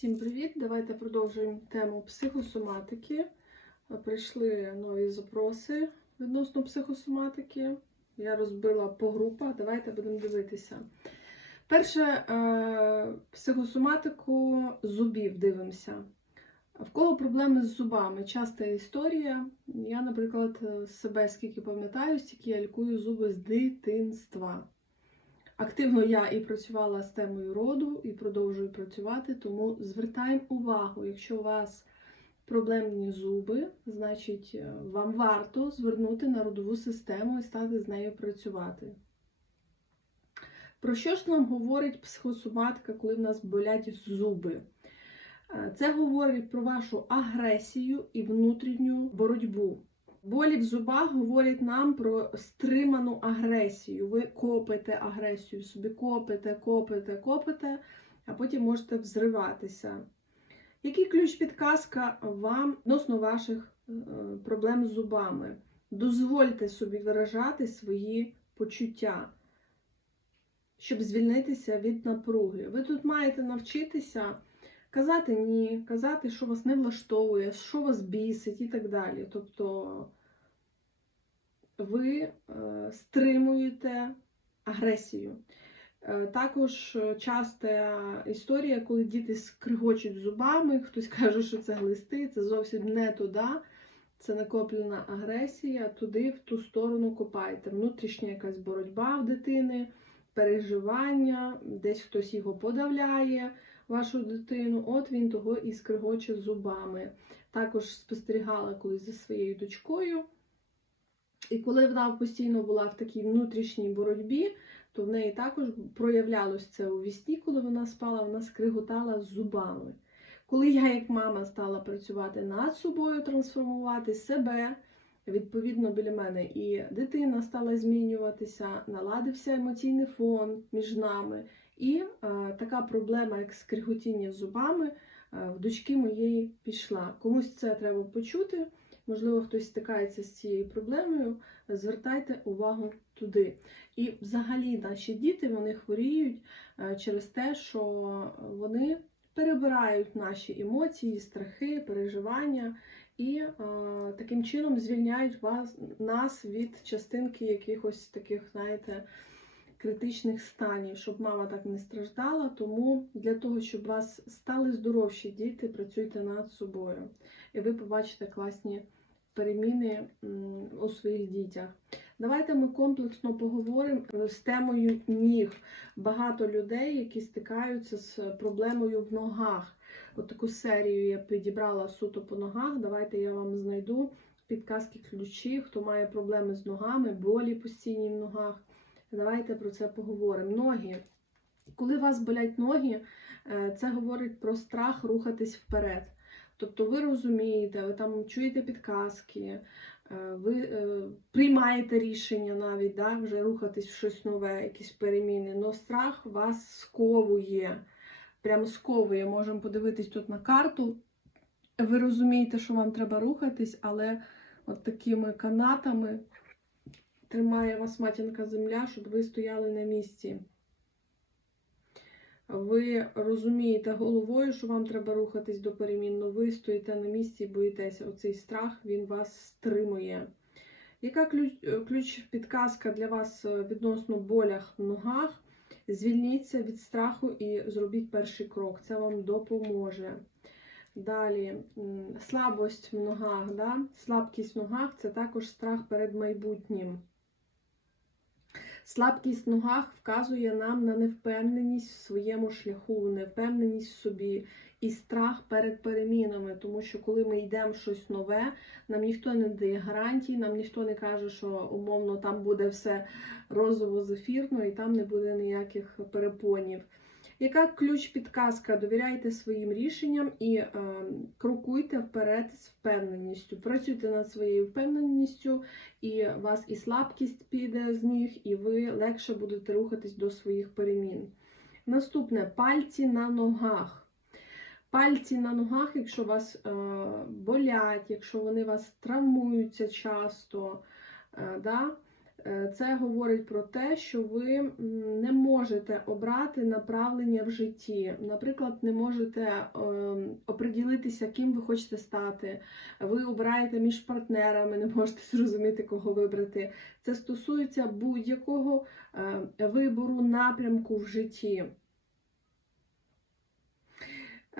Всім привіт! Давайте продовжуємо тему психосоматики. Прийшли нові запроси відносно психосоматики. Я розбила по групах. Давайте будемо дивитися. Перше, е, психосоматику зубів дивимося. В кого проблеми з зубами? Часта історія. Я, наприклад, себе скільки пам'ятаю, стільки я лікую зуби з дитинства. Активно я і працювала з темою роду, і продовжую працювати, тому звертаємо увагу, якщо у вас проблемні зуби, значить е, вам варто звернути на родову систему і стати з нею працювати. Про що ж нам говорить психосоматика, коли в нас болять зуби? Е, Це говорить про вашу агресію і внутрішню боротьбу. Болі в зубах говорять нам про стриману агресію. Ви копите агресію, собі копите, копите, копите, а потім можете взриватися. Який ключ підказка вам відносно ваших е, проблем з зубами? Дозвольте собі виражати свої почуття, щоб звільнитися від напруги. Ви тут маєте навчитися казати ні, казати, що вас не влаштовує, що вас бісить і так далі. Тобто ви е, стримуєте агресію. Е, Також часта історія, коли діти скригочуть зубами, хтось каже, що це глисти, це зовсім не туди. Це накоплена агресія, туди, в ту сторону копайте. Внутрішня якась боротьба в дитини, переживання, десь хтось його подавляє, вашу дитину, от він того і скригоче зубами. Також спостерігала колись за своєю дочкою. І коли вона постійно була в такій внутрішній боротьбі, то в неї також проявлялось це у вісні, коли вона спала, вона скриготала зубами. Коли я, як мама, стала працювати над собою, трансформувати себе, відповідно біля мене і дитина стала змінюватися, наладився емоційний фон між нами. І е, така проблема, як скриготіння зубами, е, в дочки моєї пішла. Комусь це треба почути. Можливо, хтось стикається з цією проблемою, звертайте увагу туди. І взагалі наші діти вони хворіють е, через те, що вони перебирають наші емоції, страхи, переживання і таким чином звільняють вас, нас від частинки якихось таких, знаєте, критичних станів, щоб мама так не страждала. Тому для того, щоб у вас стали здоровші діти, працюйте над собою. І ви побачите класні переміни у своїх дітях. Давайте ми комплексно поговоримо з темою ніг. Багато людей, які стикаються з проблемою в ногах. От таку серію я підібрала суто по ногах. Давайте я вам знайду підказки ключі, хто має проблеми з ногами, болі постійні в ногах. Давайте про це поговоримо. Ноги. Коли вас болять ноги, це говорить про страх рухатись вперед. Тобто ви розумієте, ви там чуєте підказки, ви е, приймаєте рішення навіть да, вже рухатись в щось нове, якісь переміни, але страх вас сковує. Прямо сковує. Можемо подивитись тут на карту. Ви розумієте, що вам треба рухатись, але от такими канатами тримає вас матінка земля, щоб ви стояли на місці. Ви розумієте головою, що вам треба рухатись до перемін, але ви стоїте на місці і боїтеся. Оцей страх він вас стримує. Яка ключ, ключ підказка для вас відносно болях в ногах? Звільніться від страху і зробіть перший крок. Це вам допоможе. Далі, слабость в ногах. Да? Слабкість в ногах це також страх перед майбутнім. Слабкість в ногах вказує нам на невпевненість в своєму шляху, невпевненість в собі і страх перед перемінами. Тому що коли ми йдемо в щось нове, нам ніхто не дає гарантій, нам ніхто не каже, що умовно там буде все розово-зефірно і там не буде ніяких перепонів. Яка ключ-підказка? Довіряйте своїм рішенням і е, крокуйте вперед з впевненістю. Працюйте над своєю впевненістю, і вас і слабкість піде з ніг, і ви легше будете рухатись до своїх перемін. Наступне пальці на ногах. Пальці на ногах, якщо вас е, болять, якщо вони вас травмуються часто, е, да? Е, Це говорить про те, що ви не можете обрати направлення в житті. Наприклад, не можете ем, оприділитися, ким ви хочете стати. Ви обираєте між партнерами, не можете зрозуміти, кого вибрати. Це стосується будь-якого е, вибору напрямку в житті.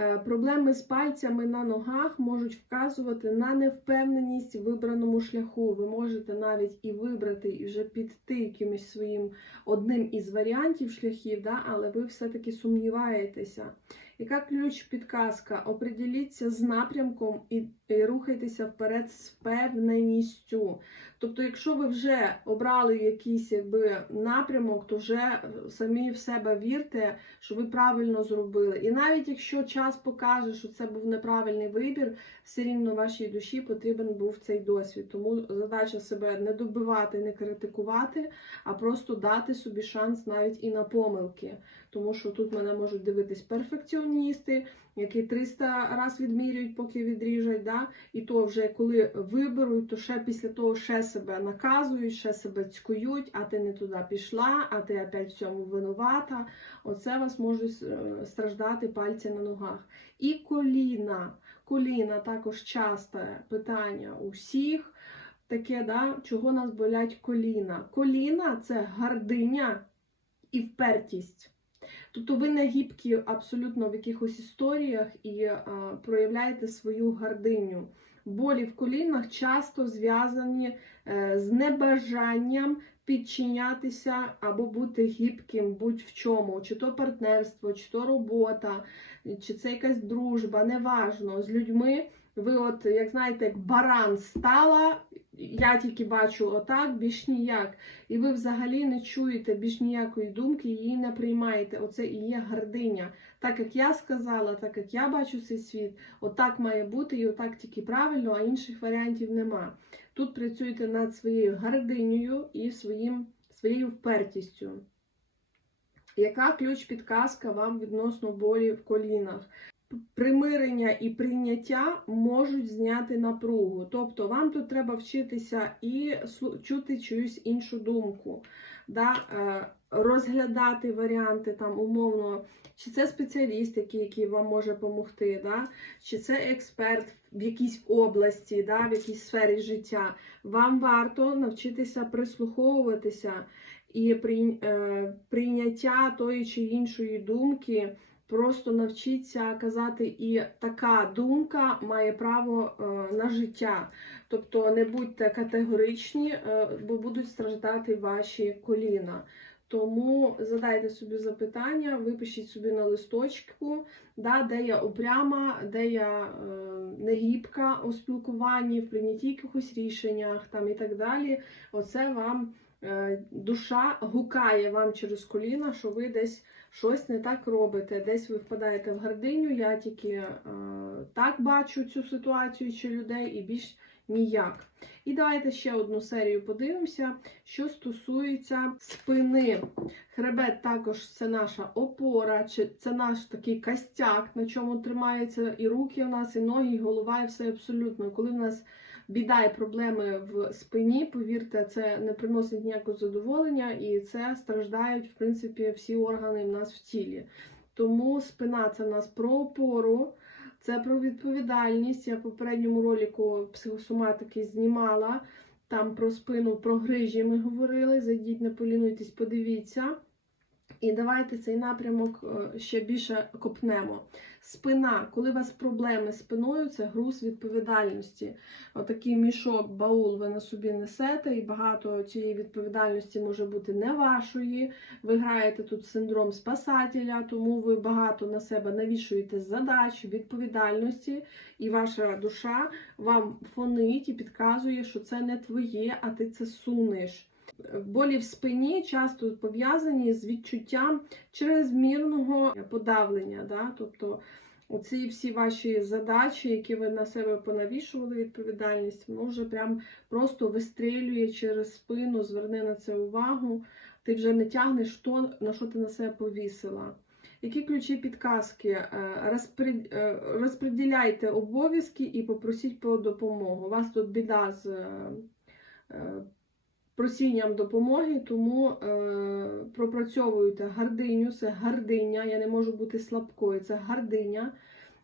Е, Проблеми з пальцями на ногах можуть вказувати на невпевненість в вибраному шляху. Ви можете навіть і вибрати, і вже піти якимось своїм одним із варіантів шляхів, да? але ви все-таки сумніваєтеся. Яка ключ підказка? Оприділіться з напрямком і, і рухайтеся вперед з впевненістю. Тобто, якщо ви вже обрали якийсь якби, напрямок, то вже самі в себе вірте, що ви правильно зробили. І навіть якщо час покаже, що це був неправильний вибір, все рівно вашій душі потрібен був цей досвід. Тому задача себе не добивати, не критикувати, а просто дати собі шанс навіть і на помилки. Тому що тут мене можуть дивитись перфекціоністи, які 300 раз відмірюють, поки відріжуть. Да? І то вже коли виберуть, то ще після того ще себе наказують, ще себе цькують, а ти не туди пішла, а ти опять в цьому винувата. Оце вас можуть е, страждати пальці на ногах. І коліна. Коліна також часте питання у всіх. Таке, да, чого нас болять коліна. Коліна це гординя і впертість. Тобто ви не гібкі абсолютно в якихось історіях і а, проявляєте свою гординю. Болі в колінах часто зв'язані е, з небажанням підчинятися або бути гібким будь-в чому, чи то партнерство, чи то робота, чи це якась дружба, неважно. З людьми ви, от, як знаєте, як баран стала, я тільки бачу отак, більш ніяк. І ви взагалі не чуєте більш ніякої думки, її не приймаєте. Оце і є гординя. Так як я сказала, так як я бачу цей світ, отак має бути, і отак тільки правильно, а інших варіантів нема. Тут працюйте над своєю гординею і своїм, своєю впертістю. Яка ключ-підказка вам відносно болі в колінах? Примирення і прийняття можуть зняти напругу. Тобто вам тут треба вчитися і чути чиюсь іншу думку, да? е, розглядати варіанти там умовно, чи це спеціаліст, який, який вам може допомогти, да? чи це експерт в якійсь області, да? в якійсь сфері життя. Вам варто навчитися прислуховуватися і е, прийняття тої чи іншої думки. Просто навчіться казати, і така думка має право е, на життя. Тобто не будьте категоричні, е, бо будуть страждати ваші коліна. Тому задайте собі запитання, випишіть собі на листочку, да, де я упряма, де я е, негібка у спілкуванні, в прийнятті якихось рішеннях там, і так далі. Оце вам душа гукає вам через коліна, що ви десь щось не так робите, десь ви впадаєте в гординю, я тільки е, так бачу цю ситуацію чи людей і більш ніяк. І давайте ще одну серію подивимося, що стосується спини. Хребет також це наша опора, чи це наш такий костяк, на чому тримаються і руки у нас, і ноги, і голова, і все абсолютно. Коли в нас біда і проблеми в спині, повірте, це не приносить ніякого задоволення, і це страждають, в принципі, всі органи в нас в тілі. Тому спина це в нас про опору, це про відповідальність. Я в попередньому ролику психосоматики знімала. Там про спину, про грижі ми говорили. Зайдіть, не полінуйтесь, подивіться. І давайте цей напрямок е, ще більше копнемо. Спина, коли у вас проблеми з спиною, це груз відповідальності. Отакий мішок, баул ви на собі несете, і багато цієї відповідальності може бути не вашої. Ви граєте тут синдром спасателя, тому ви багато на себе навішуєте задач, відповідальності, і ваша душа вам фонить і підказує, що це не твоє, а ти це сунеш. Болі в спині часто пов'язані з відчуттям чрезмірного подавлення. Да? Тобто оці всі ваші задачі, які ви на себе понавішували відповідальність, воно вже прям просто вистрілює через спину, зверни на це увагу. Ти вже не тягнеш то, на що ти на себе повісила. Які ключі підказки? Е, розпри- е, обов'язки і попросіть про допомогу. У вас тут біда з е, просінням допомоги, тому е, пропрацьовуйте гардиню, це гардиня, я не можу бути слабкою, це гардиня.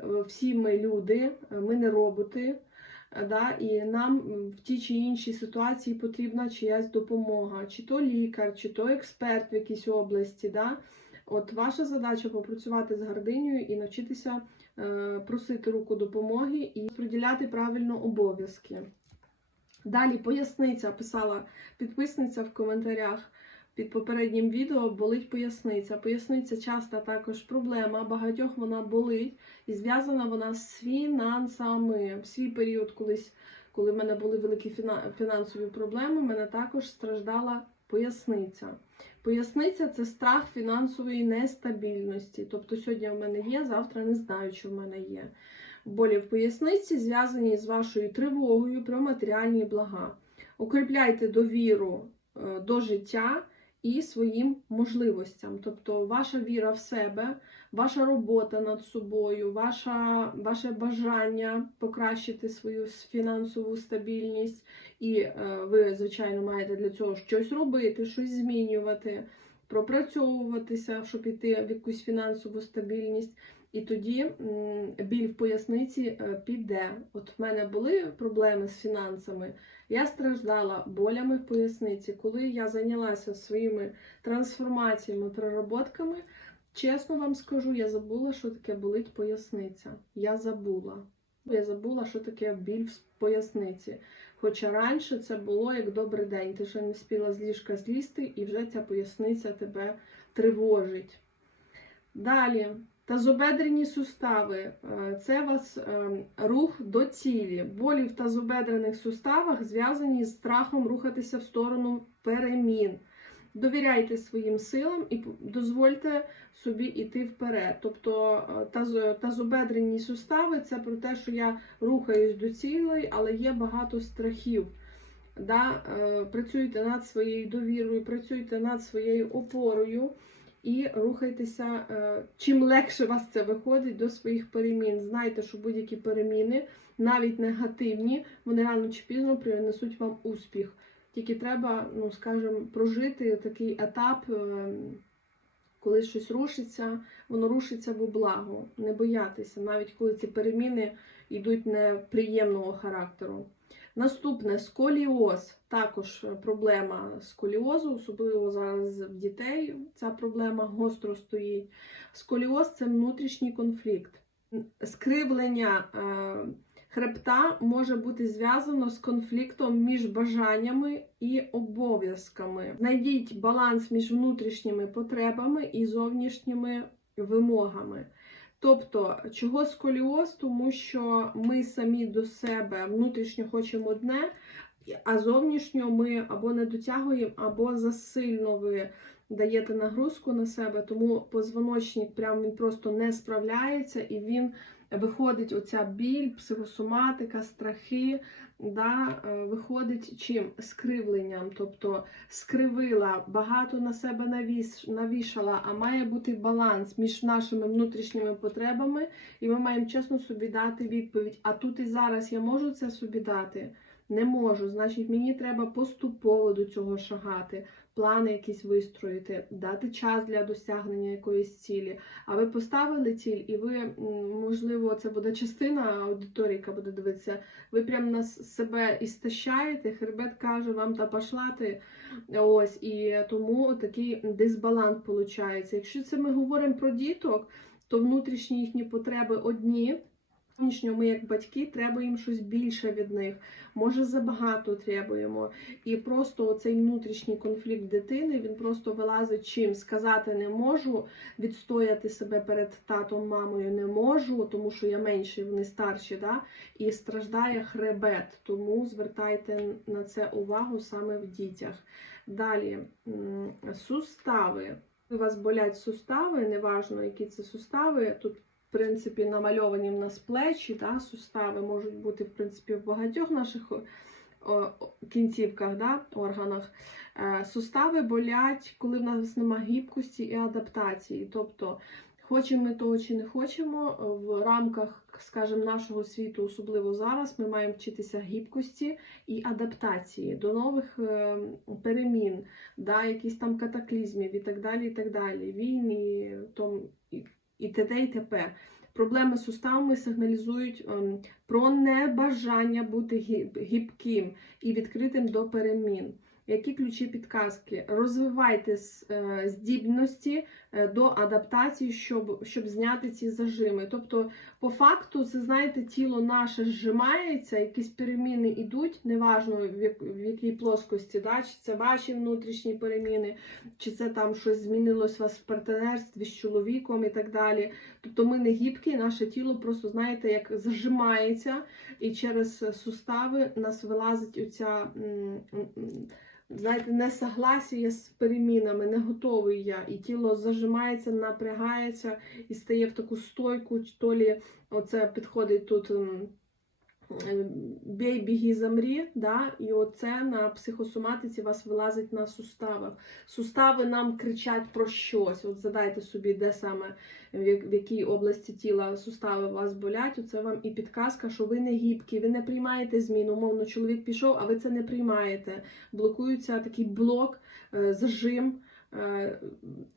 Е, Всі ми люди, е, ми не роботи. е, Да, і нам в тій чи іншій ситуації потрібна чиясь допомога, чи то лікар, чи то експерт в якійсь області. Да? От ваша задача попрацювати з гардинею і навчитися е, просити руку допомоги і приділяти правильно обов'язки. Далі поясниця писала підписниця в коментарях під попереднім відео болить поясниця. Поясниця часто також проблема, багатьох вона болить і зв'язана вона з фінансами. В свій період, колись, коли в мене були великі фінансові проблеми, в мене також страждала поясниця. Поясниця це страх фінансової нестабільності. Тобто сьогодні в мене є, завтра не знаю, що в мене є. Болі в поясниці зв'язані з вашою тривогою про матеріальні блага. Укріпляйте довіру е, до життя і своїм можливостям. Тобто ваша віра в себе, ваша робота над собою, ваша, ваше бажання покращити свою фінансову стабільність, і е, ви, звичайно, маєте для цього щось робити, щось змінювати, пропрацьовуватися, щоб іти в якусь фінансову стабільність. І тоді біль в поясниці е, піде. От в мене були проблеми з фінансами. Я страждала болями в поясниці. Коли я зайнялася своїми трансформаціями, проработками, чесно вам скажу, я забула, що таке болить поясниця. Я забула. Я забула, що таке біль в поясниці. Хоча раніше це було як добрий день. Ти ще не спіла з ліжка злізти, і вже ця поясниця тебе тривожить. Далі. Тазобедрені сустави Е, це вас е, рух до цілі. Болі в тазобедрених суставах зв'язані з страхом рухатися в сторону перемін. Довіряйте своїм силам і дозвольте собі йти вперед. Тобто е, тазобедрені сустави це про те, що я рухаюсь до цілей, але є багато страхів. Да? Працюйте над своєю довірою, працюйте над своєю опорою і рухайтеся. е, Чим легше вас це виходить до своїх перемін. Знайте, що будь-які переміни, навіть негативні, вони рано чи пізно принесуть вам успіх. Тільки треба, ну скажімо, прожити такий етап, е, коли щось рушиться, воно рушиться во благо. Не боятися, навіть коли ці переміни йдуть неприємного характеру. Наступне сколіоз. Також е, проблема сколіозу, особливо зараз в дітей ця проблема гостро стоїть. Сколіоз це внутрішній конфлікт. Скривлення е, хребта може бути зв'язано з конфліктом між бажаннями і обов'язками. Знайдіть баланс між внутрішніми потребами і зовнішніми вимогами. Тобто, чого сколіоз? Тому що ми самі до себе внутрішньо хочемо одне, а зовнішньо ми або не дотягуємо, або засильно ви даєте нагрузку на себе, тому позвоночник прям він просто не справляється і він виходить оця біль, психосоматика, страхи. Да, е, виходить чим скривленням, тобто скривила, багато на себе навіс, навішала, а має бути баланс між нашими внутрішніми потребами, і ми маємо чесно собі дати відповідь. А тут і зараз я можу це собі дати? Не можу. Значить, мені треба поступово до цього шагати, плани якісь вистроїти, дати час для досягнення якоїсь цілі. А ви поставили ціль, і ви, можливо, це буде частина аудиторії, яка буде дивитися. Ви прям на себе істощаєте, хребет каже, вам та пошла ти. Ось, і тому такий дисбаланс виходить. Якщо це ми говоримо про діток, то внутрішні їхні потреби одні. Зовнішньо ми, як батьки, треба їм щось більше від них. Може, забагато требуємо. І просто цей внутрішній конфлікт дитини він просто вилазить чим сказати не можу, відстояти себе перед татом, мамою не можу, тому що я менший, вони старші. Да? І страждає хребет. Тому звертайте на це увагу саме в дітях. Далі сустави. У вас болять сустави, неважно, які це сустави. Тут в принципі, намальовані в нас плечі, да, сустави можуть бути, в принципі, в багатьох наших кінцівках, да, органах. Е, сустави болять, коли в нас немає гібкості і адаптації. Тобто Хочемо ми того чи не хочемо, в рамках, скажімо, нашого світу, особливо зараз, ми маємо вчитися гібкості і адаптації до нових е, перемін, да, якісь там катаклізмів і так далі. і так далі, Війн і, т.д. і т.п. Проблеми з суставами сигналізують ем, про небажання бути гіб- гібким і відкритим до перемін. Які ключі підказки? Розвивайте е, здібності е, до адаптації, щоб, щоб зняти ці зажими. Тобто, по факту, це знаєте, тіло наше зжимається, якісь переміни йдуть, неважно в, якій плоскості, да? чи це ваші внутрішні переміни, чи це там щось змінилось у вас в партнерстві з чоловіком і так далі. Тобто ми не гібкі, наше тіло просто, знаєте, як зажимається, і через сустави нас вилазить оця. М, не м, з перемінами, не готовий я, і тіло зажимається, напрягається і стає в таку стойку, то лі оце підходить тут е, бій, біги, замрі, да? і оце на психосоматиці вас вилазить на суставах. Сустави нам кричать про щось. От задайте собі, де саме в якій області тіла сустави вас болять. Оце вам і підказка, що ви не гібкі, ви не приймаєте змін. Умовно, чоловік пішов, а ви це не приймаєте. Блокується такий блок, е, зажим. Е,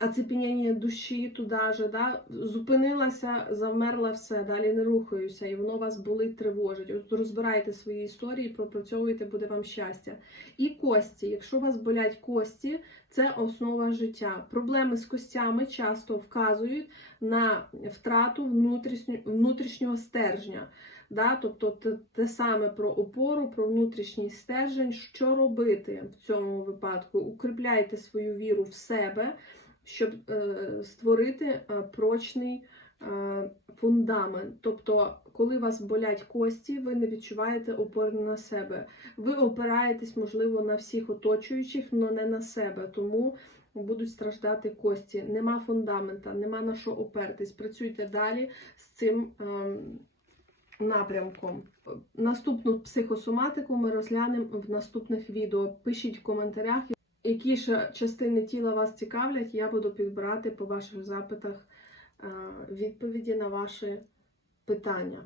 Оцепеніння душі туди же, да? зупинилася, завмерла все, далі не рухаюся, і воно вас болить, тривожить. От розбирайте свої історії, пропрацьовуйте, буде вам щастя. І кості. Якщо вас болять кості, це основа життя. Проблеми з костями часто вказують на втрату внутрішнього, внутрішнього стержня. Да? Тобто те, те саме про опору, про внутрішній стержень. Що робити в цьому випадку? Укріпляйте свою віру в себе, щоб е, створити е, прочний е, фундамент. Тобто, коли вас болять кості, ви не відчуваєте опори на себе. Ви опираєтесь, можливо, на всіх оточуючих, але не на себе. Тому будуть страждати кості. Нема фундамента, нема на що опертись. Працюйте далі з цим ем, напрямком. Наступну психосоматику ми розглянемо в наступних відео. Пишіть в коментарях, які ще частини тіла вас цікавлять. Я буду підбирати по ваших запитах е, відповіді на ваші питання.